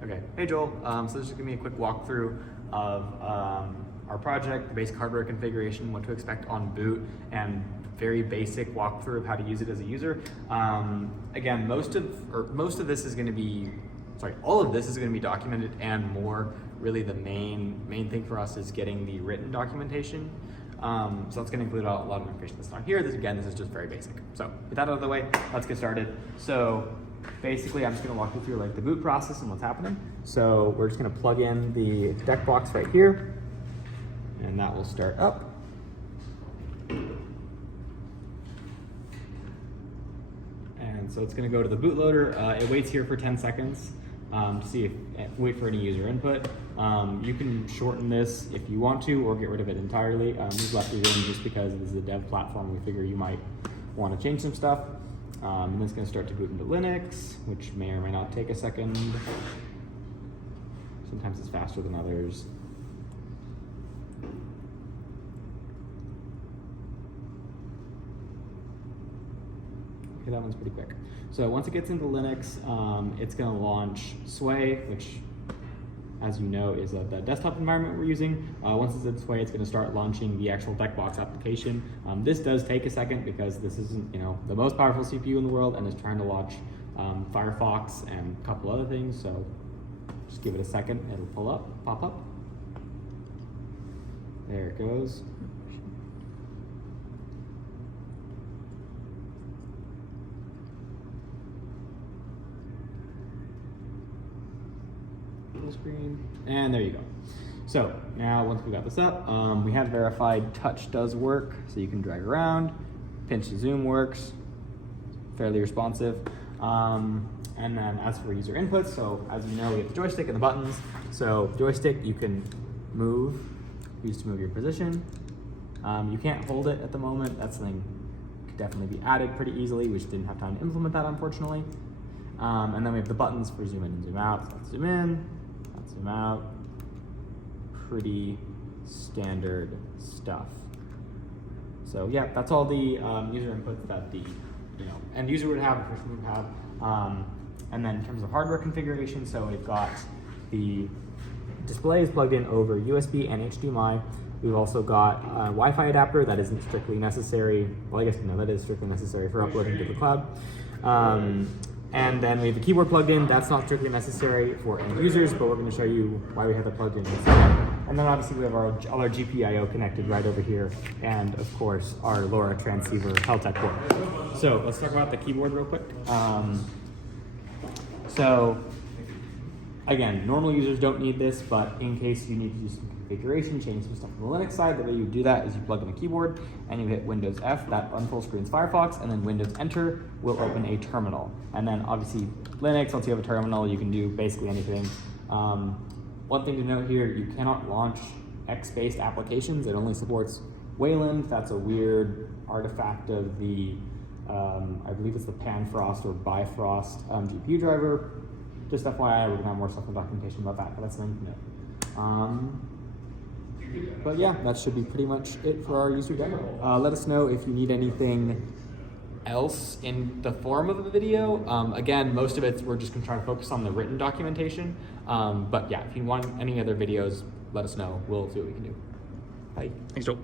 Okay, hey Joel. So this is gonna be a quick walkthrough of our project, the basic hardware configuration, what to expect on boot, and very basic walkthrough of how to use it as a user. Again, most of this is gonna be, all of this is gonna be documented and more. Really the main thing for us is getting the written documentation. So that's gonna include a lot of information that's not here. This is just very basic. So with that out of the way, let's get started. So basically, I'm just gonna walk you through like the boot process and what's happening. So we're just gonna plug in the deck box right here, and that will start up. And so it's gonna go to the bootloader. It waits here for 10 seconds to see if, wait for any user input. You can shorten this if you want to, or get rid of it entirely. We've left it in just because this is a dev platform. We figure you might want to change some stuff. And it's going to start to boot into Linux, which may or may not take a second. Sometimes it's faster than others. Okay, that one's pretty quick. So once it gets into Linux, it's going to launch Sway, which, as you know, is the desktop environment we're using. Once it's in Sway, it's going to start launching the actual DeckBox application. This does take a second because this isn't, the most powerful CPU in the world, and is trying to launch Firefox and a couple other things. So just give it a second; it'll pop up. There it goes. Screen, and there you go. So now once we got this up, we have verified touch does work, so you can drag around. Pinch to zoom works, fairly responsive. And then as for user inputs, so as you know, we have the joystick and the buttons. So joystick you can use to move your position. You can't hold it at the moment. That's something could definitely be added pretty easily. We just didn't have time to implement that, unfortunately. And then we have the buttons for zoom in and zoom out. So let's zoom in, let's zoom out. Pretty standard stuff. So yeah, that's all the user inputs that the end user would have, the person would have. And then in terms of hardware configuration, so we've got the display is plugged in over USB and HDMI. We've also got a Wi-Fi adapter that isn't strictly necessary. Well, I guess that is strictly necessary for uploading to the cloud. And then we have the keyboard plugged in. That's not strictly necessary for end users, but we're going to show you why we have that plugged in instead. And then obviously we have all our GPIO connected right over here, and of course our LoRa transceiver Heltec board. So let's talk about the keyboard real quick. So again, normal users don't need this, but in case you need to do some configuration, change some stuff on the Linux side, the way you do that is you plug in the keyboard and you hit Windows F, that unfull screens Firefox, and then Windows Enter will open a terminal. And then obviously Linux, once you have a terminal, you can do basically anything. One thing to note here, you cannot launch X-based applications. It only supports Wayland. That's a weird artifact of the, I believe it's the Panfrost or Bifrost GPU driver. Just FYI, we're gonna have more stuff in documentation about that, but that's something to know. But yeah, that should be pretty much it for our user demo. Let us know if you need anything else in the form of a video. Again, most of it, we're just gonna try to focus on the written documentation. But yeah, if you want any other videos, let us know. We'll see what we can do. Bye. Thanks, Joel.